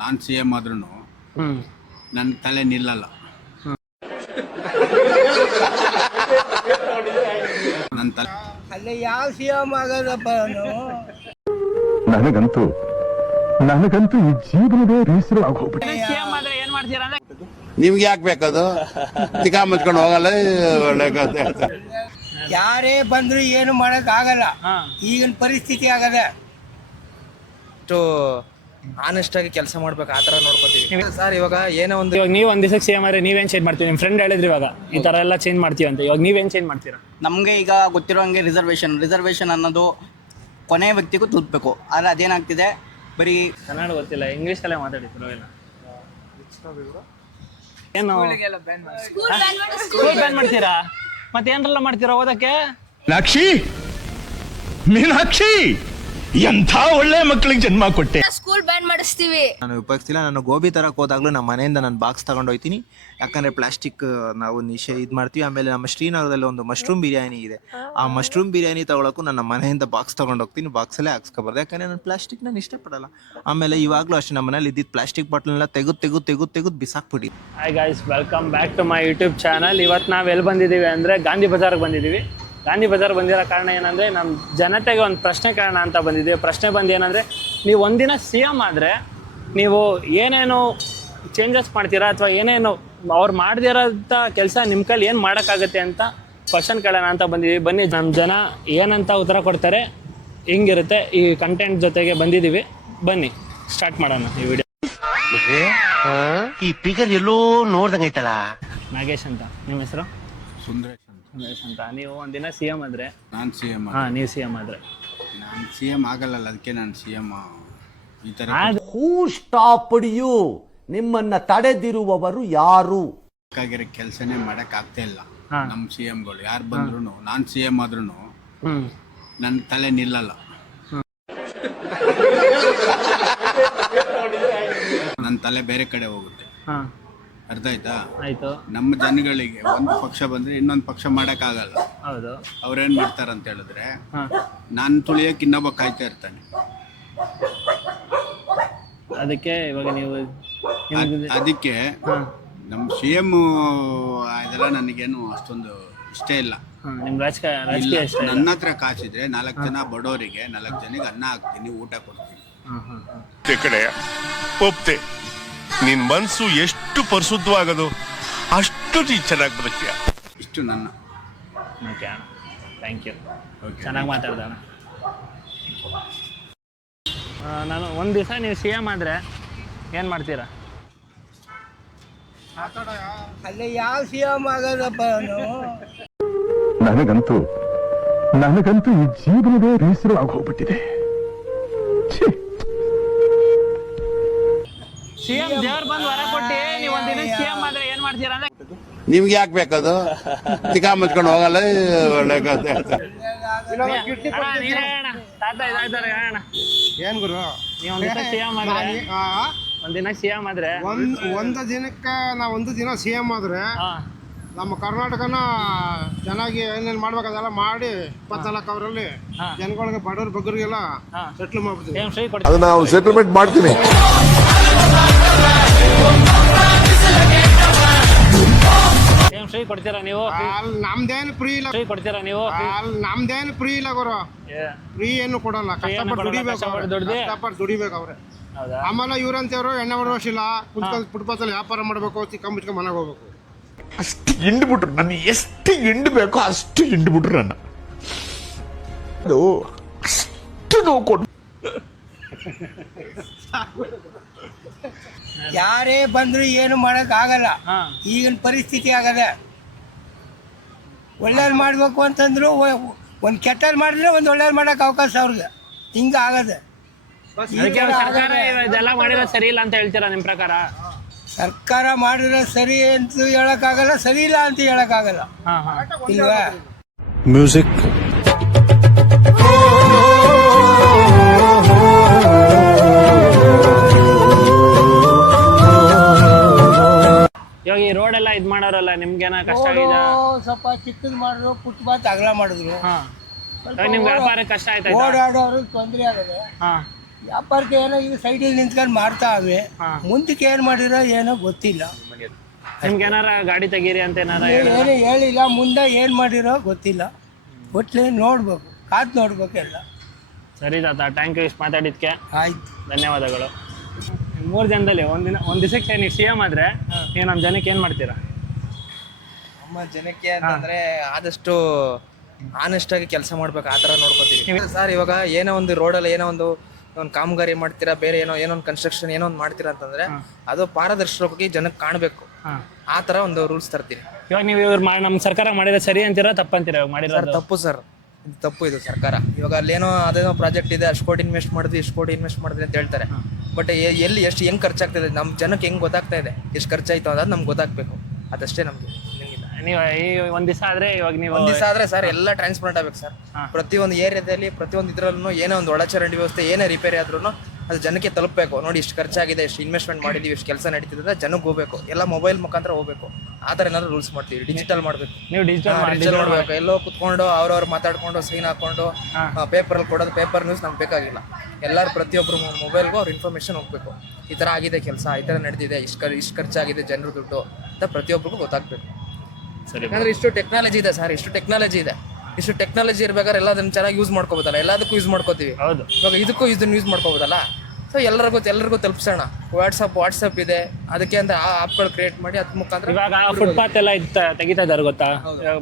ನಾನು C M ಆದ್ರೂ ನನ್ನ ತಲೆ ನಿಲ್ಲಲ್ಲ. ನನ್ನ ತಲೆ ಅಲ್ಲ ಯಾವ ಸಿ ಎಂ ಆಗೋದಪ್ಪ ನನಗಂತೂ ಈ ಜೀವನವೇ ಬೇಸರ ಆಗೋಗ್ಬಿಟ್ಟು. ನಿಮ್ಗೆ ಯಾಕೆ ಬೇಕದು? ತಿಕಾ ಮುಚ್ಕೊಂಡು ಹೋಗಲ್ಲ. ಒಳ್ಳೆ ಕಥೆ. ಯಾರೇ ಬಂದ್ರು ಏನು ಮಾಡಕ್ ಆಗಲ್ಲ. ಈಗಿನ ಪರಿಸ್ಥಿತಿ ಆಗದೆ. ಆನೆಸ್ಟ್ ಆಗಿ ಕೆಲಸ ಮಾಡ್ಬೇಕು, ಆ ತರ ನೋಡ್ಕೋತೀವಿ ಸರ್. ಇವಾಗ ಏನೋ ಒಂದು ಇವಾಗ ನೀವು ಒಂದ್ ದಿವಸಕ್ಕೆ ಸೇಮ್ ಆದ್ರೆ ನೀವೇನ್ ಚೇಂಜ್ ಮಾಡ್ತೀವಿ? ನಿಮ್ಮ ಫ್ರೆಂಡ್ ಹೇಳಿದ್ರಿ ಇವಾಗ ಈ ತರ ಎಲ್ಲ ಚೇಂಜ್ ಮಾಡ್ತೀವಿ ಅಂತ. ಇವಾಗ ನೀವೇನ್ ಚೇಂಜ್ ಮಾಡ್ತೀರಾ? ನಮಗೆ ಈಗ ಗೊತ್ತಿರೋ ಹಂಗೆ ರಿಸರ್ವೇಷನ್ ಅನ್ನೋದು ಕೊನೆಯ ವ್ಯಕ್ತಿಗೂ ತಲುಪಬೇಕು. ಆದರೆ ಅದೇನಾಗ್ತಿದೆ, ಬರೀ ಕನ್ನಡ ಗೊತ್ತಿಲ್ಲ, ಇಂಗ್ಲೀಷಲ್ಲೇ ಮಾತಾಡಿದ್ರು. ಏನು ಸ್ಕೂಲ್ ಬ್ಯಾನ್ ಮಾಡ್ತೀರಾ? ಮತ್ತೆ ಏನ್ರೆಲ್ಲ ಮಾಡ್ತೀರಾ ಓದಕ್ಕೆ? ಮೀನಾಕ್ಷಿ ಎಂಥ ಒಳ್ಳೆ ಮಕ್ಕಳಿಗೆ ಜನ್ಮ ಕೊಟ್ಟೆ. ಸ್ಕೂಲ್ ಬ್ಯಾನ್ ಮಾಡಿಸ್ತೀವಿ. ನಾನು ಉಪಯೋಗಿಸ್ತಿಲ್ಲ. ನಾನು ಗೋಬಿ ತರಕ್ಕೆ ಹೋದಾಗ್ಲೂ ನಮ್ಮ ಮನೆಯಿಂದ ನಾನು ಬಾಕ್ಸ್ ತಗೊಂಡು ಹೋಗ್ತೀನಿ. ಯಾಕಂದ್ರೆ ಪ್ಲಾಸ್ಟಿಕ್ ನಾವು ಇದು ಮಾಡ್ತೀವಿ. ಆಮೇಲೆ ನಮ್ಮ ಶ್ರೀನಗರದಲ್ಲಿ ಒಂದು ಮಶ್ರೂಮ್ ಬಿರಿಯಾನಿ ಇದೆ. ಆ ಮಶ್ರೂಮ್ ಬಿರಿಯಾನಿ ತಗೊಳಕ್ಕೂ ನನ್ನ ಮನೆಯಿಂದ ಬಾಕ್ಸ್ ತಗೊಂಡು ಹೋಗ್ತೀನಿ. ಬಾಕ್ಸಲ್ಲೇ ಹಾಕ್ಸ್ಕೊಬಾರ್ದು, ಯಾಕಂದ್ರೆ ನಾನು ಪ್ಲಾಸ್ಟಿಕ್ ನಾನು ಇಷ್ಟಪಡಲ್ಲ. ಆಮೇಲೆ ಇವಾಗಲೂ ಅಷ್ಟೇ ನಮ್ಮ ಮನೇಲಿ ಇದ್ದಿದ್ದು ಪ್ಲಾಸ್ಟಿಕ್ ಬಾಟಲ್ನೆಲ್ಲ ತೆಗೆದು ಬಿಸಾಕ್ಬಿಟ್ಟು. Hi guys, welcome back to my YouTube channel. ಇವತ್ತು ನಾವು ಎಲ್ಲಿ ಬಂದಿದ್ದೀವಿ ಅಂದರೆ ಗಾಂಧಿ ಬಜಾರ್ಗೆ ಬಂದಿದ್ದೀವಿ. ಗಾಂಧಿ ಬಜಾರ್ ಬಂದಿರೋ ಕಾರಣ ಏನಂದರೆ, ನಮ್ಮ ಜನತೆಗೆ ಒಂದು ಪ್ರಶ್ನೆ ಕಾರಣ ಅಂತ ಬಂದಿದ್ದೀವಿ. ಪ್ರಶ್ನೆ ಬಂದು ಏನಂದರೆ, ನೀವು ಒಂದಿನ ಸಿ ಎಮ್ ಆದರೆ ನೀವು ಏನೇನು ಚೇಂಜಸ್ ಮಾಡ್ತೀರಾ, ಅಥವಾ ಏನೇನು ಅವ್ರು ಮಾಡದಿರೋಂಥ ಕೆಲಸ ನಿಮ್ಮ ಕೈಲಿ ಏನು ಮಾಡೋಕ್ಕಾಗತ್ತೆ ಅಂತ ಕ್ವಶನ್ ಕೇಳೋಣ ಅಂತ ಬಂದಿದ್ದೀವಿ. ಬನ್ನಿ ನಮ್ಮ ಜನ ಏನಂತ ಉತ್ತರ ಕೊಡ್ತಾರೆ, ಹಿಂಗಿರುತ್ತೆ ಈ ಕಂಟೆಂಟ್ ಜೊತೆಗೆ ಬಂದಿದ್ದೀವಿ. ಬನ್ನಿ ಸ್ಟಾರ್ಟ್ ಮಾಡೋಣ ಈ ವಿಡಿಯೋ. ಈ ಪಿಗರ್ ಎಲ್ಲೋ ನೋಡ್ದಂಗೈತಲ್ಲ. ನಾಗೇಶ್ ಅಂತ ನಿಮ್ಮ ಹೆಸರು? ಸುಂದರೇಶ್ ಅಂತ. ನೀವು ಒಂದಿನ ಸಿ ಎಮ್ ಆದರೆ? ನಾನು ಸಿ ಎಂ. ನೀವು ಸಿ ಎಮ್ ಆದರೆ? ನಾನು ಸಿ ಎಂ ಆಗಲ್ಲ, ಅದಕ್ಕೆ ನಾನು ಸಿ ಎಂ ಈ ಥರ. ಹೂ ಸ್ಟಾಪ್ಡ್ ಯು? ನಿಮ್ಮನ್ನ ತಡೆದಿರುವವರು ಯಾರು? ಬೇಕಾಗಿರೋ ಕೆಲಸನೇ ಮಾಡೋಕ್ಕಾಗ್ತಾ ಇಲ್ಲ ನಮ್ಮ ಸಿ ಎಂಗಳು. ಯಾರು ಬಂದ್ರು ನಾನು ಸಿ ಎಂ ಆದ್ರೂ ನನ್ನ ತಲೆ ನಿಲ್ಲಲ್ಲ. ನನ್ನ ತಲೆ ಬೇರೆ ಕಡೆ ಹೋಗುತ್ತೆ. ಅರ್ಥ ಆಯ್ತಾ? ಆಯ್ತು. ನಮ್ಮ ಜನಗಳಿಗೆ ಒಂದು ಪಕ್ಷ ಬಂದ್ರೆ ಇನ್ನೊಂದು ಪಕ್ಷ ಮಾಡಕ್ಕಾಗಲ್ಲ. ಹೌದು. ಅವ್ರೇನ್ ಮಾಡ್ತಾರಂತ ಹೇಳಿದ್ರೆ, ನಾನು ತುಳಿಯಕ್ಕೆ ಇನ್ನೊಬ್ಬ ಕಾಯ್ತಾ ಇರ್ತಾನೆ. ಅದಕ್ಕೆ ಇವಾಗ ನೀವು ಅದಕ್ಕೆ ನಮ್ಮ ಸಿ ಎಂ ಇದೆಲ್ಲ ನನಗೇನು ಅಷ್ಟೊಂದು ಇಷ್ಟ ಇಲ್ಲ. ನಿಮ್ ರಾಜಕೀಯ ಇಷ್ಟ ಇಲ್ಲ? ನನ್ನ ಹತ್ರ ಕಾಸಿದ್ರೆ 4 ಜನ ಬಡವರಿಗೆ 4 ಜನಿಗೆ ಅನ್ನ ಹಾಕ್ತೀನಿ, ಊಟ ಕೊಡ್ತೀನಿ. ಕಡೆ ಒಪ್ತೆ. ನಿನ್ ಮನ್ಸು ಎಷ್ಟು ಪರಿಶುದ್ಧವಾಗದು ಅಷ್ಟು ನೀ ಚೆನ್ನಾಗಿ ಬದುಕ್ತೀಯ. ಇಷ್ಟು ನನ್ನ. ಓಕೆ ಅಣ್ಣ, ಥ್ಯಾಂಕ್ ಯು. ಚೆನ್ನಾಗಿ ಮಾತಾಡ್ದೆ ಅಣ್ಣ. ನಾನು ಒಂದು ದಿವಸ ನೀವು ಸಿ ಎಮ್ ಆದರೆ ಏನು ಮಾಡ್ತೀರಾ? ಅಲ್ಲ ಯಾವ ಸಿ ಎಂ ಆಗೋದಪ್ಪ ನನಗಂತೂ ಈ ಜೀವನವೇ ಬೇಸರ ಆಗೋಗ್ಬಿಟ್ಟಿದೆ. ಸಿ ಎಂ ದೇವ್ರು ಬಂದು ವರ ಕೊಟ್ಟು ನೀವು ಒಂದಿನ ಸಿ ಎಮ್ ಆದರೆ ಏನು ಮಾಡ್ತೀರಾ ಅಂದ್ರೆ? ನಿಮ್ಗೆ ಯಾಕೆ ಬೇಕದು? ತಿಕಾ ಮುಚ್ಕೊಂಡು ಹೋಗಲ್ಲ. ಒಳ್ಳೆ ಕಥೆ. ಏನ್ ಗುರು, ನೀವು ಒಂದಿನ ಸಿ ಎಮ್ ಆದರೆ ಒಂದು ದಿನಕ್ಕೆ ನಾವು ಒಂದು ದಿನ ಸಿ ಎಂ ಆದ್ರೆ ನಮ್ಮ ಕರ್ನಾಟಕನ ಚೆನ್ನಾಗಿ ಏನೇನು ಮಾಡ್ಬೇಕು ಅದೆಲ್ಲ ಮಾಡಿ 24 ಅವರಲ್ಲಿ ಜನಗಳಿಗೆ ಬಡವ್ರ ಬಗ್ಗರಿಗೆಲ್ಲ ಸೆಟ್ಲ್ ಮಾಡ್ಬಿಡ್ತೀವಿ. ಅದನ್ನ ನಾವು ಸೆಟಲ್ಮೆಂಟ್ ಮಾಡ್ತೀನಿ. ಫ್ರೀ ಕೊಡ್ತೀರಾ ನೀವು? ನಮ್ದೇನು ಫ್ರೀ ಇಲ್ಲ. ಕೊಡ್ತೀರಾ ನೀವು? ನಮ್ದೇನು ಫ್ರೀ ಇಲ್ಲ ಗುರು. ಫ್ರೀ ಏನು ಕೊಡಲ್ಲ. ಕಷ್ಟಪಟ್ಟು ದುಡಿಬೇಕು ಅವ್ರೆ. ಆಮೇಲೆ ಇವ್ರಂತವ್ರು ಎಣ್ಣೆ ಇಲ್ಲ, ಕುತ್ಕೊಂಡು ಫುಟ್ಪಾತಲ್ಲಿ ವ್ಯಾಪಾರ ಮಾಡ್ಬೇಕು, ಚಿಕ್ಕ ಮುಚ್ಕೊಂಡು ಮನೆಗೆ ಹೋಗ್ಬೇಕು. ಅಷ್ಟು ಹಿಂಡ್ಬಿಟ್ರು ನನ್ನ, ಎಷ್ಟು ಹಿಂಡ್ಬೇಕೋ ಅಷ್ಟು ಹಿಂಡ್ಬಿಟ್ರು ನನ್ನ. ಅದು ಅಷ್ಟು ನೋವು ಕೊಟ್ಟು. ಯಾರೇ ಬಂದ್ರು ಏನು ಮಾಡಕ್ ಆಗಲ್ಲ. ಈಗಿನ ಪರಿಸ್ಥಿತಿ ಆಗದೆ. ಒಳ್ಳೇದು ಮಾಡ್ಬೇಕು ಅಂತಂದ್ರು ಒಂದು ಕೆಟ್ಟಲ್ಲಿ ಮಾಡಿದ್ರೆ ಒಂದು ಒಳ್ಳೇದು ಮಾಡಕ್ ಅವಕಾಶ ಅವ್ರಿಗೆ. ಹಿಂಗ ಆಗದೆ. ಸರ್ಕಾರ ಇದೆಲ್ಲ ಮಾಡಿದ್ರೆ ಸರಿ ಇಲ್ಲ ಅಂತ ಹೇಳ್ತೀರಾ ನಿಮ್ಮ ಪ್ರಕಾರ? ಸರ್ಕಾರ ಮಾಡಿದ್ರೆ ಸರಿ ಅಂತ ಹೇಳಕ್ಕಾಗಲ್ಲ, ಸರಿ ಇಲ್ಲ ಅಂತ ಹೇಳಕ್ಕಾಗಲ್ಲ. ಇಲ್ವಾ? ಮ್ಯೂಸಿಕ್ ಇವಾಗ ಈ ರೋಡ್ ಎಲ್ಲ ಇದ್ ಮಾಡೋರಲ್ಲ, ನಿಮ್ಗೇನ ಕಷ್ಟ ಆಗಿದೆ? ಸ್ವಲ್ಪ ಚಿಕ್ಕದ್ ಮಾಡಿದ್ರು, ಫುಟ್ಪಾತ್ ಅಗಲ ಮಾಡಿದ್ರು. ನಿಮ್ಗೆ ವ್ಯಾಪಾರ ಕಷ್ಟ ಆಯ್ತಾ? ಓಡಾಡೋರು ತೊಂದರೆ ಆಗದೆ. ವ್ಯಾಪಾರಕ್ಕೆ ಏನೋ ಈಗ ಸೈಡಲ್ಲಿ ನಿಂತ್ಕೊಂಡು ಮಾಡ್ತಾವೆ. ಮುಂದಕ್ಕೆ ಏನು ಮಾಡಿರೋ ಏನೋ ಗೊತ್ತಿಲ್ಲ. ನಿಮ್ಗೆ ಏನಾರ ಗಾಡಿ ತೆಗೀರಿ ಅಂತ ಏನಾರ ಏನು ಹೇಳಿಲ್ಲ, ಮುಂದೆ ಏನು ಮಾಡಿರೋ ಗೊತ್ತಿಲ್ಲ. ಒಟ್ಲೆ ನೋಡ್ಬೇಕು, ಕಾದು ನೋಡ್ಬೇಕೆಲ್ಲ. ಸರಿ ತಾತ, ಥ್ಯಾಂಕ್ ಯು ಇಷ್ಟು ಮಾತಾಡಿದ್ಕೆ. ಆಯ್ತು, ಧನ್ಯವಾದಗಳು. 3 ಜನದಲ್ಲಿ ಒಂದು ದಿವಸಕ್ಕೆ ನೀವು CM ಆದರೆ ನೀವು ನಮ್ಮ ಜನಕ್ಕೆ ಏನು ಮಾಡ್ತೀರಾ? ನಮ್ಮ ಜನಕ್ಕೆ ಅಂತಂದ್ರೆ ಆದಷ್ಟು ಆನೆಸ್ಟ್ ಆಗಿ ಕೆಲಸ ಮಾಡ್ಬೇಕು, ಆ ಥರ ನೋಡ್ಕೋತೀವಿ ಸರ್. ಇವಾಗ ಏನೋ ಒಂದು ರೋಡಲ್ಲಿ ಏನೋ ಒಂದು ಕಾಮಗಾರಿ ಮಾಡ್ತೀರಾ, ಬೇರೆ ಏನೋ ಒಂದು ಕನ್ಸ್ಟ್ರಕ್ಷನ್ ಏನೋ ಒಂದು ಮಾಡ್ತೀರಾ ಅಂತಂದ್ರೆ ಅದು ಪಾರದರ್ಶಕವಾಗಿ ಜನಕ್ಕೆ ಕಾಣಬೇಕು, ಆ ಥರ ಒಂದು ರೂಲ್ಸ್ ತರ್ತೀನಿ. ಇವಾಗ ನೀವು ನಮ್ಮ ಸರ್ಕಾರ ಮಾಡಿದ್ರೆ ಸರಿ ಅಂತೀರಾ ತಪ್ಪಂತೀರಾ? ಮಾಡಿದ್ರೆ ತಪ್ಪು ಸರ್, ಇದು ತಪ್ಪು. ಇದು ಸರ್ಕಾರ ಇವಾಗ ಅಲ್ಲೇನೋ ಅದೇನೋ ಪ್ರಾಜೆಕ್ಟ್ ಇದೆ, ಅಷ್ಟು ಕೋಟಿ ಇನ್ವೆಸ್ಟ್ ಮಾಡಿದ್ವಿ, ಇಷ್ಟು ಕೋಟಿ ಇನ್ವೆಸ್ಟ್ ಮಾಡಿದ್ವಿ ಅಂತ ಹೇಳ್ತಾರೆ. ಬಟ್ ಎಲ್ಲಿ ಎಷ್ಟು ಹೆಂಗೆ ಖರ್ಚಾಗ್ತದೆ ನಮ್ಮ ಜನಕ್ಕೆ ಹೆಂಗೆ ಗೊತ್ತಾಗ್ತಾ ಇದೆ, ಎಷ್ಟು ಖರ್ಚಾಯ್ತು ಅನ್ನೋದು ನಮ್ಗೆ ಗೊತ್ತಾಗಬೇಕು. ಅದಷ್ಟೇ ನಮಗೆ. ನೀವು ಈ ಒಂದು ದಿವಸ ಆದರೆ ಇವಾಗ ನೀವು ಒಂದು ದಿವಸ ಆದರೆ ಸರ್ ಎಲ್ಲ ಟ್ರಾನ್ಸ್ಪರೆಂಟ್ ಆಗಬೇಕು ಸರ್. ಪ್ರತಿಯೊಂದು ಏರಿಯಾದಲ್ಲಿ ಪ್ರತಿಯೊಂದು ಇದರಲ್ಲೂ ಏನೋ ಒಂದು ಒಳಚರಂಡಿ ವ್ಯವಸ್ಥೆ ಏನೇ ರಿಪೇರಿ ಆದ್ರೂ ಅದು ಜನಕ್ಕೆ ತಲುಪಬೇಕು. ನೋಡಿ ಇಷ್ಟು ಖರ್ಚಾಗಿದೆ, ಇಷ್ಟು ಇನ್ವೆಸ್ಟ್ಮೆಂಟ್ ಮಾಡಿದ್ದೀವಿ, ಇಷ್ಟು ಕೆಲಸ ನಡೀತಿದೆ ಜನಕ್ಕೆ ಹೋಗಬೇಕು. ಎಲ್ಲ ಮೊಬೈಲ್ ಮುಖಾಂತರ ಹೋಗಬೇಕು. ಆ ಥರ ಏನಾದ್ರು ರೂಲ್ಸ್ ಮಾಡ್ತೀವಿ. ಡಿಜಿಟಲ್ ಮಾಡಬೇಕು. ನೀವು ಡಿಜಿಟಲ್ ಮಾಡಬೇಕು. ಎಲ್ಲೋ ಕುತ್ಕೊಂಡು ಅವ್ರವ್ರು ಮಾತಾಡ್ಕೊಂಡು ಸೈನ್ ಹಾಕೊಂಡು ಪೇಪರಲ್ಲಿ ಕೊಡೋದು, ಪೇಪರ್ ನ್ಯೂಸ್ ನಮ್ಗೆ ಬೇಕಾಗಿಲ್ಲ. ಎಲ್ಲರೂ ಪ್ರತಿಯೊಬ್ಬರು ಮೊಬೈಲ್ಗೂ ಅವ್ರ ಇನ್ಫಾರ್ಮೇಷನ್ ಹೋಗ್ಬೇಕು. ಈ ಥರ ಆಗಿದೆ ಕೆಲಸ, ಈ ಥರ ನಡೆದಿದೆ, ಇಷ್ಟು ಖರ್ಚಾಗಿದೆ ಜನರು ದುಡ್ಡು ಅಂತ ಪ್ರತಿಯೊಬ್ಬರಿಗೂ ಗೊತ್ತಾಗಬೇಕು. ಯಾಕಂದ್ರೆ ಇಷ್ಟು ಟೆಕ್ನಾಲಜಿ ಇದೆ ಸರ್, ಇಷ್ಟು ಟೆಕ್ನಾಲಜಿ ಇರ್ಬೇಕಾದ್ರೆ ಎಲ್ಲ ಅದನ್ನ ಚೆನ್ನಾಗಿ ಯೂಸ್ ಮಾಡ್ಕೋಬೋದಲ್ಲ. ಎಲ್ಲದಕ್ಕೂ ಯೂಸ್ ಮಾಡ್ಕೋತೀವಿ. ಹೌದು, ಇವಾಗ ಇದಕ್ಕೂ ಇದನ್ನ ಯೂಸ್ ಮಾಡ್ಕೋಬೋದಲ್ಲ. ಸೊ ಎಲ್ಲರಿಗೂ ತಲುಪಿಸೋಣ. ವಾಟ್ಸಪ್ ಇದೆ, ಅದಕ್ಕೆ ಅಂತ ಆ್ಯಪ್ಗಳು ಕ್ರಿಯೇಟ್ ಮಾಡಿ ಅದ್ರ ಮುಖಾಂತರ. ಇವಾಗ ಫುಟ್ಪಾತ್ ಎಲ್ಲ ತೆಗಿತಾ ಇದ್ದಾರೆ ಗೊತ್ತಾ?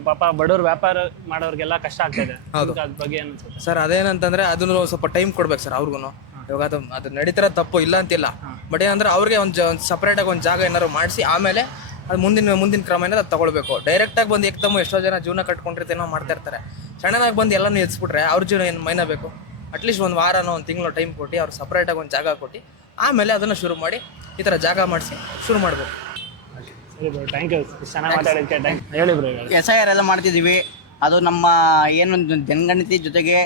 ಪಾಪ ಬಡವ್ರು ವ್ಯಾಪಾರ ಮಾಡೋರಿಗೆಲ್ಲ ಕಷ್ಟ ಆಗ್ತದೆ. ಅದ್ರ ಬಗ್ಗೆ ಏನು ಸರ್? ಅದೇನಂತಂದ್ರೆ ಅದನ್ನು ಸ್ವಲ್ಪ ಟೈಮ್ ಕೊಡ್ಬೇಕು ಸರ್ ಅವ್ರಿಗೂ. ಇವಾಗ ಅದು ನಡೀತಾರ ತಪ್ಪು ಇಲ್ಲ ಅಂತಿಲ್ಲ. ಬಟ್ ಏನಂದ್ರೆ ಅವ್ರಿಗೆ ಒಂದು ಸಪ್ರೇಟಾಗಿ ಒಂದು ಜಾಗ ಏನಾದ್ರು ಮಾಡಿಸಿ ಆಮೇಲೆ ಅದು ಮುಂದಿನ ಕ್ರಮ ಏನಾದ್ರು ಅದು ತಗೊಳ್ಬೇಕು. ಡೈರೆಕ್ಟಾಗಿ ಬಂದು ಏಕ್ದಮ್ಮು ಎಷ್ಟೋ ಜನ ಜೀವನ ಕಟ್ಕೊಂಡಿರ್ತೇನೋ ಮಾಡ್ತಾ ಇರ್ತಾರೆ. ಸಡನ್ನಾಗಿ ಬಂದು ಎಲ್ಲನೂ ಎತ್ಸ್ಬಿಟ್ರೆ ಅವ್ರ ಜೀವನ ಏನು ಮೈನಬೇಕು. ಅಟ್ಲೀಸ್ಟ್ ಒಂದು ವಾರನೋ ಒಂದು ತಿಂಗಳು ಟೈಮ್ ಕೊಟ್ಟು ಅವ್ರು ಸಪ್ರೇಟಾಗಿ ಒಂದು ಜಾಗ ಕೊಟ್ಟು ಆಮೇಲೆ ಅದನ್ನು ಶುರು ಮಾಡಿ ಈ ಥರ ಜಾಗ ಮಾಡಿಸಿ ಶುರು ಮಾಡಬೇಕು. ಥ್ಯಾಂಕ್ ಯು, ಚೆನ್ನಾಗಿ ಮಾತಾಡೋದಕ್ಕೆ ಹೇಳಿ ಬ್ರೋ. SIR ಎಲ್ಲ ಮಾಡ್ತಿದ್ದೀವಿ. ಅದು ನಮ್ಮ ಏನು ಜನಗಣತಿ ಜೊತೆಗೆ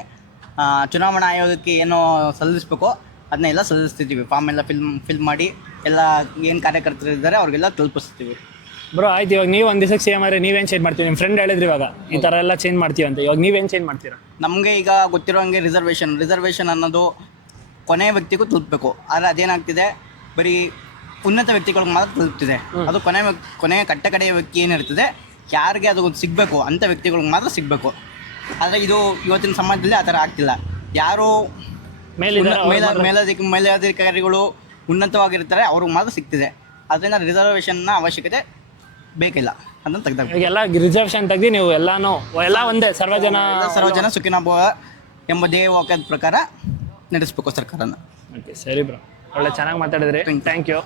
ಚುನಾವಣಾ ಆಯೋಗಕ್ಕೆ ಏನು ಸಲ್ಲಿಸಬೇಕು ಅದನ್ನೆಲ್ಲ ಸಲ್ಲಿಸ್ತಿದ್ದೀವಿ. ಫಾರ್ಮ್ ಎಲ್ಲ ಫಿಲ್ ಮಾಡಿ ಎಲ್ಲ ಏನು ಕಾರ್ಯಕರ್ತರು ಇದ್ದಾರೆ ಅವ್ರಿಗೆಲ್ಲ ತಲುಪಿಸ್ತೀವಿ. ಬ್ರೋ ಆಯ್ತು, ಇವಾಗ ನೀವು ಒಂದು ದಿವಸಕ್ಕೆ CM ಆದರೆ ನೀವೇನು ಚೇಂಜ್ ಮಾಡ್ತೀವಿ? ನಿಮ್ಮ ಫ್ರೆಂಡ್ ಹೇಳಿದ್ರಿ ಇವಾಗ ಈ ಥರ ಎಲ್ಲ ಚೇಂಜ್ ಮಾಡ್ತೀವಿ ಅಂತ. ಇವಾಗ ನೀವೇನು ಚೇಂಜ್ ಮಾಡ್ತೀರಾ? ನಮಗೆ ಈಗ ಗೊತ್ತಿರೋ ಹಂಗೆ ರಿಸರ್ವೇಷನ್ ಅನ್ನೋದು ಕೊನೆಯ ವ್ಯಕ್ತಿಗೂ ತಲುಪಬೇಕು. ಆದರೆ ಅದೇನಾಗ್ತಿದೆ, ಬರೀ ಉನ್ನತ ವ್ಯಕ್ತಿಗಳಿಗೆ ಮಾತ್ರ ತಲುಪ್ತಿದೆ. ಅದು ಕೊನೆಯ ಕಡೆಯ ವ್ಯಕ್ತಿ ಏನಿರ್ತದೆ, ಯಾರಿಗೆ ಅದು ಸಿಗಬೇಕು ಅಂಥ ವ್ಯಕ್ತಿಗಳಿಗೆ ಮಾತ್ರ ಸಿಗಬೇಕು. ಆದರೆ ಇದು ಇವತ್ತಿನ ಸಮಾಜದಲ್ಲಿ ಆ ಥರ ಆಗ್ತಿಲ್ಲ. ಯಾರು ಮೇಲಧಿಕಾರಿಗಳು ಉನ್ನತವಾಗಿರ್ತಾರೆ ಅವ್ರಿಗೆ ಮಾತ್ರ ಸಿಗ್ತಿದೆ. ಅದರಿಂದ ರಿಸರ್ವೇಷನ್ನ ಅವಶ್ಯಕತೆ ಬೇಕಿಲ್ಲ ಅದನ್ನು ತೆಗೆದಾಗ. ಎಲ್ಲ ರಿಸರ್ವೇಷನ್ ತೆಗೆದು ನೀವು ಎಲ್ಲ ಒಂದೇ ಸರ್ವಜನ ಸುಖಿನೋ ಭವ ಎಂಬ ಧ್ಯೇಯ ವಾಕ್ಯದ ಪ್ರಕಾರ ನಡೆಸಬೇಕು ಸರ್ಕಾರನ. ಓಕೆ, ಸರಿ ಬ್ರೋ, ಒಳ್ಳೆ ಚೆನ್ನಾಗಿ ಮಾತಾಡಿದ್ರಿ. Thank you.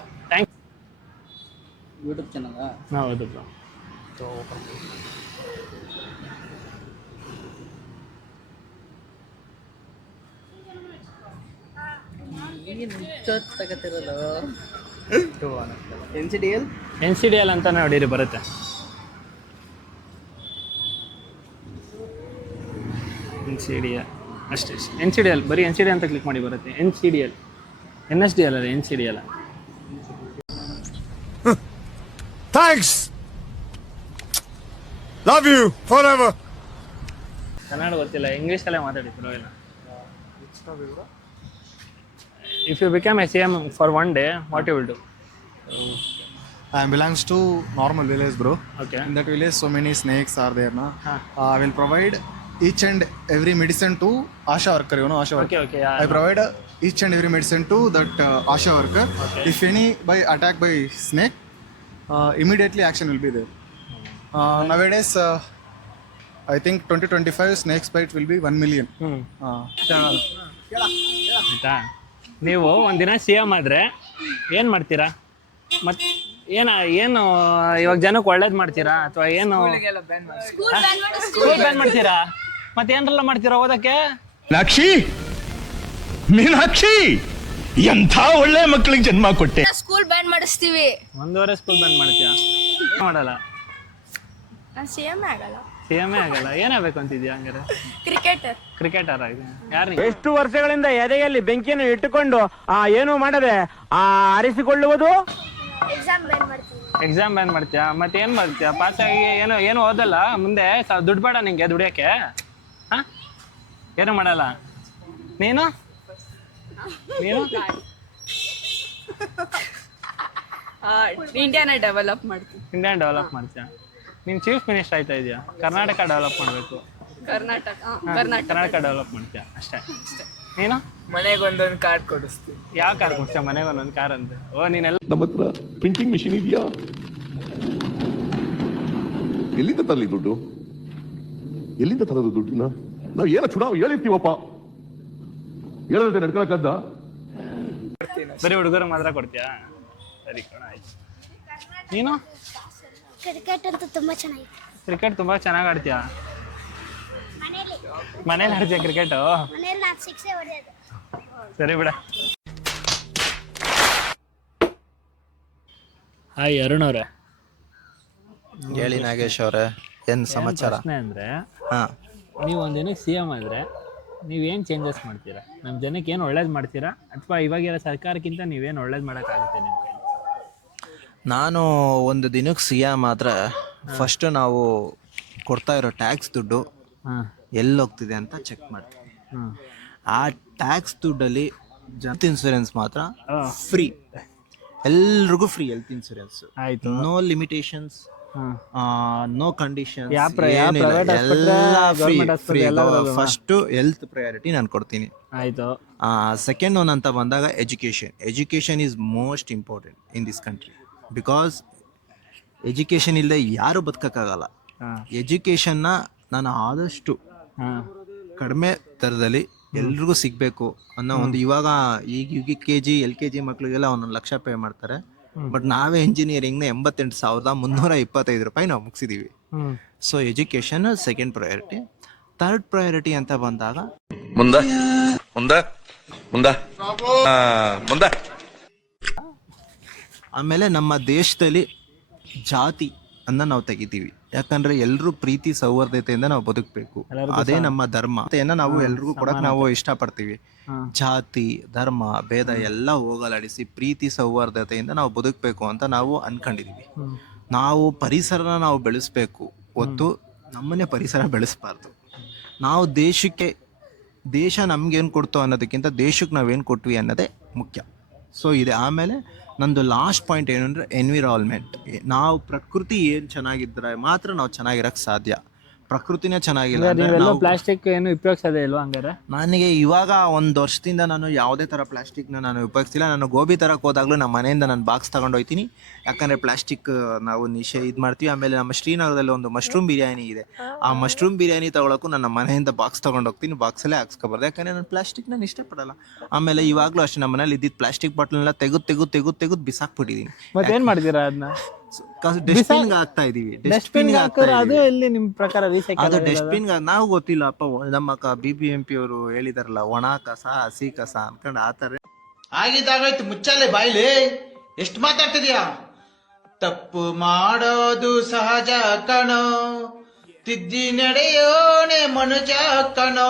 ಯೂಟ್ಯೂಬ್ ಚಾನಲ್ ಹೌದು ಬ್ರೋ. NCDL ಅಂತ ನೋಡಿರಿ ಬರುತ್ತೆ. NCDL ಅಷ್ಟೇ. NCDL ಬರೀ NCDL ಅಂತ ಕ್ಲಿಕ್ ಮಾಡಿ ಬರುತ್ತೆ. NCDL NSDL ಅಲ್ಲ, NCDL. Thanks, love you for ever. Kannada ಗೊತ್ತಿಲ್ಲ, ಇಂಗ್ಲೀಷಲ್ಲೇ ಮಾತಾಡಿ ಪರವಾಗಿಲ್ಲ. If you become a CM for one day, what you will do? I belongs to normal village, bro. Okay. In that village, so many snakes are there, na. I will provide each and every medicine to Asha worker. You know Asha worker. Okay, yeah. I provide each and every medicine to that Asha worker. Okay. If any attack by snake, immediately action will be there. Nowadays, I think 2025 snakes bite will be 1 million. ಆಯಿತಾ? ನೀವು ಒಂದಿನ CM ಆದರೆ ಏನು ಮಾಡ್ತೀರಾ? ಮತ್ತು ಏನು ಇವಾಗ ಜನಕ್ಕೆ ಒಳ್ಳೇದು ಮಾಡ್ತೀರಾ ಅಥವಾ ಏನು ಸ್ಕೂಲ್ ಬ್ಯಾನ್ ಮಾಡ್ತೀರಾ? ಮತ್ತೆ ಏನೆಲ್ಲ ಮಾಡ್ತೀರಾ ಓದಕ್ಕೆ? ಮೀನಾಕ್ಷಿ ಎಂಥ ಒಳ್ಳೆ ಮಕ್ಕಳಿಗೆ ಜನ್ಮ ಕೊಟ್ಟೆ. ಸ್ಕೂಲ್ ಬ್ಯಾನ್ ಮಾಡಿಸ್ತೀವಿ. 1.5 ಸ್ಕೂಲ್ ಬ್ಯಾನ್ ಮಾಡ್ತೀಯಾ? ಮಾಡಲ್ಲ. CM ಆಗಲ್ಲ. CM ಆಗಲ್ಲ. ಏನಾಗಬೇಕು ಅಂತಿದ್ಯಾ ಹಂಗಾರೆ? ಕ್ರಿಕೆಟರ್ ಆಗಿದೆ. ಯಾರು? ಎಷ್ಟು ವರ್ಷಗಳಿಂದ ಎದೆಯಲ್ಲಿ ಬೆಂಕಿಯನ್ನು ಇಟ್ಟುಕೊಂಡು ಏನು ಮಾಡದೆ ಆರಿಸಿಕೊಳ್ಳುವುದು? ಎಕ್ಸಾಮ್ ಬ್ಯಾನ್ ಮಾಡ್ತೀಯಾ? ಮತ್ತೆ ಏನು ಮಾಡ್ತೀಯಾ? ಪಾಸ್ ಆಗಿ ಏನು ಓದಲ್ಲ ಮುಂದೆ? ದುಡ್ಡು ಬೇಡ ನಿಂಗೆ ದುಡಿಯೋಕ್ಕೆ? ಏನು ಮಾಡಲ್ಲ ನೀನು? ನೀನು ಇಂಡಿಯಾನ ಡೆವಲಪ್ ಮಾಡ್ತೀನಿ. ಇಂಡಿಯಾ ಡೆವಲಪ್ ಮಾಡ್ತೀಯ. ನೀನು ಚೀಫ್ ಮಿನಿಸ್ಟರ್ ಆಯ್ತಾ ಇದೆಯಾ? ಕರ್ನಾಟಕ ಡೆವಲಪ್ ಮಾಡಬೇಕು. ಕರ್ನಾಟಕ ಡೆವಲಪ್ ಮಾಡ್ತೀಯ ಅಷ್ಟೇ. ನೀನು ಮನೆಗೆ ಒಂದೊಂದು ಕಾರ್ ಕೊಡಿಸ್ತೀನಿ. ಯಾವ ಕಾರ್ ಕೊಡ್ತೀಯ? ಮನೆಗೆ ಒಂದೊಂದು ಕಾರ್ ಅಂತ. ಓ ನೀನೆಲ್ಲ ನಮ್ಮ ಹತ್ರ ಪ್ರಿಂಟಿಂಗ್ ಮಿಷಿನ್ ಇದೆಯಾ? ಎಲ್ಲಿಂದ ತರಲಿ ದುಡ್ಡು? ಎಲ್ಲಿಂದ ತರೋದು ದುಡ್ಡನ್ನ? ನಾವು ಏನೋ ಚುನಾವ್ ಹೇಳಿರ್ತೀವಪ್ಪ, ಹೇಳದಂತೆ ನಡ್ಕೊಳಕ್ಕಂತ. ಬರೀ ಹುಡುಗರು ಮಾತ್ರ ಕೊಡ್ತೀಯಾ? ಸರಿ ಕಣ, ಆಯ್ತು. ನೀನು ಕ್ರಿಕೆಟ್ ಅಂತೂ ತುಂಬಾ ಚೆನ್ನಾಗಿದೆ. ಕ್ರಿಕೆಟ್ ತುಂಬಾ ಚೆನ್ನಾಗಿ ಆಡ್ತೀಯಾ? ಮನೇಲಿ ಆಡ್ತೀಯ ಕ್ರಿಕೆಟು? ಮನೆಯಲ್ಲಿ ನಾನು ಸಿಕ್ಸೇ ಹೊಡೆಯೋದು. ಸರಿ ಬಿಡ. ಹಾಯ್ ಅರುಣ್ ಅವರೇ. ಹೇಳಿ ನಾಗೇಶ್ ಅವರೇ, ಏನು ಸಮಾಚಾರ? ಪ್ರಶ್ನೆ ಅಂದರೆ, ಹಾಂ, ನೀವು ಒಂದಿನಕ್ಕೆ CM ಆದರೆ ನೀವೇನು ಚೇಂಜಸ್ ಮಾಡ್ತೀರಾ? ನಮ್ಮ ಜನಕ್ಕೆ ಏನು ಒಳ್ಳೇದು ಮಾಡ್ತೀರಾ, ಅಥವಾ ಇವಾಗಿರೋ ಸರ್ಕಾರಕ್ಕಿಂತ ನೀವೇನು ಒಳ್ಳೇದು ಮಾಡೋಕ್ಕಾಗುತ್ತೆ ನಿಮ್ಮ ಕೈ? ನಾನು ಒಂದು ದಿನಕ್ಕೆ CM ಆದರೆ ಫಸ್ಟ್ ನಾವು ಕೊಡ್ತಾ ಇರೋ ಟ್ಯಾಕ್ಸ್ ದುಡ್ಡು ಎಲ್ಲಿ ಹೋಗ್ತಿದೆ ಅಂತ ಚೆಕ್ ಮಾಡ್ತೀವಿ. ಆ ಟ್ಯಾಕ್ಸ್ ದುಡ್ಡಲ್ಲಿ ಹೆಲ್ತ್ ಇನ್ಸೂರೆನ್ಸ್ ಮಾತ್ರ ಫ್ರೀ, ಎಲ್ರಿಗೂ ಫ್ರೀ ಹೆಲ್ತ್ ಇನ್ಸೂರೆನ್ಸ್. ಆಯಿತು. No limitations, no conditions, first health priority ನಾನು ಕೊಡ್ತೀನಿ. ಆಯಿತು. ಸೆಕೆಂಡ್ ಒನ್ ಅಂತ ಬಂದಾಗ education is most important in this country. Because education ಇಲ್ಲದೆ ಯಾರು ಬದುಕೋಕ್ಕಾಗಲ್ಲ. ಎಜುಕೇಷನ್ನ ನಾನು ಆದಷ್ಟು ಕಡಿಮೆ ದರದಲ್ಲಿ ಎಲ್ರಿಗೂ ಸಿಗಬೇಕು ಅನ್ನೋ ಒಂದು, ಇವಾಗ ಈಗ UKG LKG ಮಕ್ಳಿಗೆಲ್ಲ 1 ಲಕ್ಷ ಪೇ ಮಾಡ್ತಾರೆ. ಬಟ್ ನಾವೇ ಇಂಜಿನಿಯರಿಂಗ್ನ 88,325 ರೂಪಾಯಿ ನಾವು ಮುಗಿಸಿದೀವಿ. So education second priority. Third priority ಅಂತ ಬಂದಾಗ ಆಮೇಲೆ ನಮ್ಮ ದೇಶದಲ್ಲಿ ಜಾತಿ ಅನ್ನ ನಾವು ತೆಗಿತೀವಿ. ಯಾಕಂದ್ರೆ ಎಲ್ಲರೂ ಪ್ರೀತಿ ಸೌಹಾರ್ದತೆಯಿಂದ ನಾವು ಬದುಕಬೇಕು, ಅದೇ ನಮ್ಮ ಧರ್ಮ. ನಾವು ಎಲ್ರಿಗೂ ಕೊಡಕ್ ನಾವು ಇಷ್ಟಪಡ್ತೀವಿ. ಜಾತಿ ಧರ್ಮ ಭೇದ ಎಲ್ಲ ಹೋಗಲಾಡಿಸಿ ಪ್ರೀತಿ ಸೌಹಾರ್ದತೆಯಿಂದ ನಾವು ಬದುಕಬೇಕು ಅಂತ ನಾವು ಅನ್ಕೊಂಡಿದೀವಿ. ನಾವು ಪರಿಸರನ ನಾವು ಬೆಳೆಸ್ಬೇಕು ಹೊತ್ತು ನಮ್ಮನ್ನೇ ಪರಿಸರ ಬೆಳೆಸಬಾರ್ದು. ನಾವು ದೇಶ ನಮ್ಗೇನು ಕೊಡ್ತು ಅನ್ನೋದಕ್ಕಿಂತ ದೇಶಕ್ಕೆ ನಾವೇನು ಕೊಟ್ವಿ ಅನ್ನೋದೇ ಮುಖ್ಯ. ಸೊ ಇದೆ. ಆಮೇಲೆ ನಂದು ಲಾಸ್ಟ್ ಪಾಯಿಂಟ್ ಏನು ಅಂದರೆ ಎನ್ವಿರಾನ್ಮೆಂಟ್. ನಾವು ಪ್ರಕೃತಿ ಏನು ಚೆನ್ನಾಗಿದ್ರೆ ಮಾತ್ರ ನಾವು ಚೆನ್ನಾಗಿರಕ್ಕೆ ಸಾಧ್ಯ. ಪ್ರಕೃತಿನೇ ಚೆನ್ನಾಗಿಲ್ಲ ಅಂದ್ರೆ ಪ್ಲಾಸ್ಟಿಕ್ ಏನು ಉಪಯೋಗಿಸೋದೇ ಇಲ್ವಾ ಹಂಗಾರೆ? ನನಗೆ ಇವಾಗ 1 ವರ್ಷದಿಂದ ನಾನು ಯಾವುದೇ ಥರ ಪ್ಲಾಸ್ಟಿಕ್ನ ನಾನು ಉಪಯೋಗಿಸ್ತಿಲ್ಲ. ನಾನು ಗೋಬಿ ತರಕ್ಕೆ ಹೋದಾಗಲೂ ನಮ್ಮ ಮನೆಯಿಂದ ನಾನು ಬಾಕ್ಸ್ ತಗೊಂಡೋಗ್ತೀನಿ. ಯಾಕಂದರೆ ಪ್ಲಾಸ್ಟಿಕ್ ನಾವು ಇದು ಮಾಡ್ತೀವಿ. ಆಮೇಲೆ ನಮ್ಮ ಶ್ರೀನಗರದಲ್ಲಿ ಒಂದು ಮಶ್ರೂಮ್ ಬಿರಿಯಾನಿ ಇದೆ. ಆ ಮಶ್ರೂಮ್ ಬಿರಿಯಾನಿ ತಗೊಳಕ್ಕೂ ನನ್ನ ಮನೆಯಿಂದ ಬಾಕ್ಸ್ ತೊಗೊಂಡೋಗ್ತೀನಿ. ಬಾಕ್ಸಲ್ಲೇ ಹಾಕ್ಸ್ಕೊಬಾರ್ದು, ಯಾಕಂದರೆ ನಾನು ಪ್ಲಾಸ್ಟಿಕ್ ನಾನು ಇಷ್ಟಪಡಲ್ಲ. ಆಮೇಲೆ ಇವಾಗಲೂ ಅಷ್ಟೇ ನಮ್ಮ ಮನೇಲಿ ಇದ್ದಿದ್ದು ಪ್ಲಾಸ್ಟಿಕ್ ಬಾಟ್ಲನ್ನೆಲ್ಲ ತೆಗೆದು ಬಿಸಾಕ್ಬಿಟ್ಟಿದ್ದೀನಿ. ಮತ್ತೇನು ಮಾಡ್ತೀರಾ ಅದನ್ನ? ಡಸ್ಟ್ಬಿನ್ಗೆ ಹಾಕ್ತಾ ಇದೀವಿ. ಡಸ್ಟ್ಬಿನ್ಗೆ ಅದು ಎಲ್ಲಿ ನಿಮ್ಮ ಪ್ರಕಾರ ರೀಸೈಕಲ್? ಅದು ಡಸ್ಟ್ಬಿನ್ಗೆ ನಾವು ಗೊತ್ತಿಲ್ಲಪ್ಪ. ನಮ್ಮ BBMP ಅವರು ಹೇಳಿದಾರಲ್ಲ, ಒಣ ಕಸ ಹಸಿ ಕಸ ಅನ್ಕೊಂಡು ಆತರ ಆಗಿದ್ದಾಗಾಯ್ತು. ಮುಚ್ಚಲೆ ಬಾಯ್ಲಿ, ಎಷ್ಟು ಮಾತಾಡ್ತಿದ್ಯಾ? ತಪ್ಪು ಮಾಡೋದು ಸಹಜ ಕಣೋ, ತಿದ್ದಿ ನಡೆಯೋಣೆ ಮನುಜ ಕಣೋ.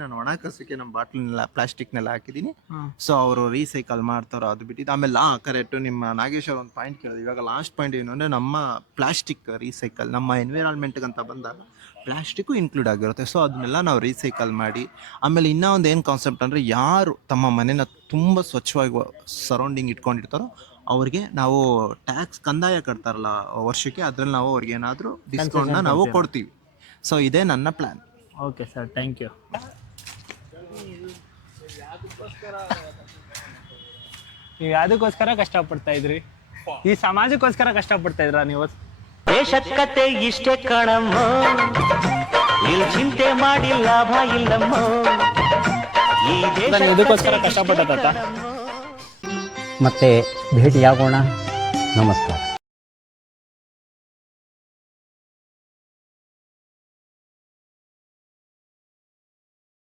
ನಾನು ಒಣ ಕಸಕ್ಕೆ ನಮ್ಮ ಬಾಟ್ಲನ್ನೆಲ್ಲ ಪ್ಲಾಸ್ಟಿಕ್ನೆಲ್ಲ ಹಾಕಿದ್ದೀನಿ. ಸೊ ಅವರು ರೀಸೈಕಲ್ ಮಾಡ್ತಾರೋ ಅದು ಬಿಟ್ಟಿದ್ದು. ಆಮೇಲೆ ಕರೆಕ್ಟು ನಿಮ್ಮ ನಾಗೇಶ್ ಅವ್ರ ಒಂದು ಪಾಯಿಂಟ್ ಕೇಳಿದ್ರು. ಇವಾಗ ಲಾಸ್ಟ್ ಪಾಯಿಂಟ್ ಏನು ಅಂದರೆ, ನಮ್ಮ ಪ್ಲಾಸ್ಟಿಕ್ ರೀಸೈಕಲ್ ನಮ್ಮ ಎನ್ವಿರಾನ್ಮೆಂಟ್ಗೆ ಅಂತ ಬಂದಾಗ ಪ್ಲಾಸ್ಟಿಕ್ಕು ಇನ್ಕ್ಲೂಡ್ ಆಗಿರುತ್ತೆ. ಸೊ ಅದನ್ನೆಲ್ಲ ನಾವು ರೀಸೈಕಲ್ ಮಾಡಿ, ಆಮೇಲೆ ಇನ್ನೂ ಒಂದು ಏನು ಕಾನ್ಸೆಪ್ಟ್ ಅಂದರೆ, ಯಾರು ತಮ್ಮ ಮನೇನ ತುಂಬ ಸ್ವಚ್ಛವಾಗಿ ಸರೌಂಡಿಂಗ್ ಇಟ್ಕೊಂಡಿರ್ತಾರೋ ಅವ್ರಿಗೆ ನಾವು ಟ್ಯಾಕ್ಸ್ ಕಂದಾಯ ಕಟ್ತಾರಲ್ಲ ವರ್ಷಕ್ಕೆ, ಅದ್ರಲ್ಲಿ ನಾವು ಅವ್ರಿಗೆ ಏನಾದರೂ ಡಿಸ್ಕೌಂಟ್ನ ನಾವು ಕೊಡ್ತೀವಿ. ಸೊ ಇದೇ ನನ್ನ plan. Okay sir, thank you. ನೀವು ಯಾವುದಕ್ಕೋಸ್ಕರ ಕಷ್ಟಪಡ್ತಾ ಇದ್ರಿ? ಈ ಸಮಾಜಕ್ಕೋಸ್ಕರ ಕಷ್ಟಪಡ್ತಾ ಇದ್ರ ನೀವು? ದೇಶಕ್ಕತೆ ಇಷ್ಟೇ ಕಣಮ್ಮ, ಇಲ್ಲಿ ಚಿಂತೆ ಮಾಡಿ ಲಾಭ ಇಲ್ಲಮ್ಮ. ಈ ದೇಶ ಇದಕ್ಕೋಸ್ಕರ ಕಷ್ಟಪಟ್ಟ ಮತ್ತೆ ಭೇಟಿಯಾಗೋಣ. ನಮಸ್ಕಾರ.